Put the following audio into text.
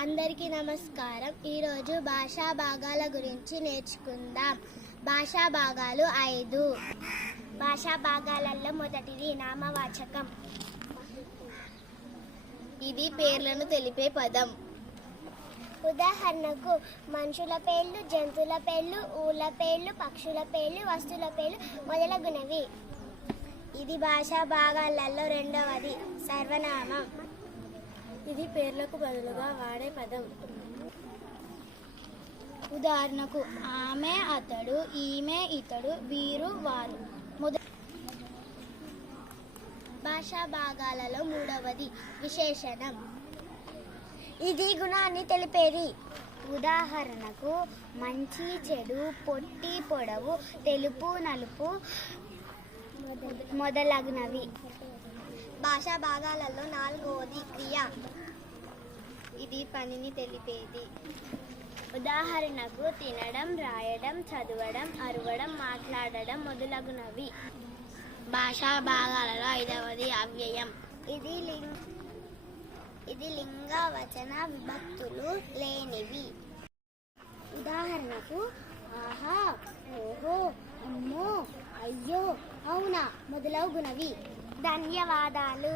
అందరికీ నమస్కారం. ఈరోజు భాషా భాగాల గురించి నేర్చుకుందాం. భాషా భాగాలు 5. భాషా భాగాలలో మొదటిది నామవాచకం. ఇది పేర్లను తెలిపే పదం. ఉదాహరణకు మనుషుల పేర్లు, జంతువుల పేర్లు, ఊళ్ళ పేర్లు, పక్షుల పేర్లు, వస్తువుల పేర్లు మొదలగునవి. ఇది భాషా భాగాలలో రెండవది సర్వనామం. ఇది పేర్లకు బదులుగా వాడే పదం. ఉదాహరణకు ఆమె, అతడు, ఈమె, ఇతడు, వీరు, వారు. భాషా భాగాలలో మూడవది విశేషణం. ఇది గుణాన్ని తెలిపేది. ఉదాహరణకు మంచి, చెడు, పొట్టి, పొడవు, తెలుపు, నలుపు మొదలగునవి. భాషా భాగాలలో నాలుగవది క్రియ. ఇది పనిని తెలిపేది. ఉదాహరణకు తినడం, రాయడం, చదవడం, అరవడం, మాట్లాడడం మొదలగునవి. భాషా భాగాలలో ఐదవది అవ్యయం. ఇది లింగ, వచన, విభక్తులు లేనివి. ఉదాహరణకు ఆహా, ఓహో, అమ్మో, అయ్యో, అవునా మొదలగునవి. ధన్యవాదాలు.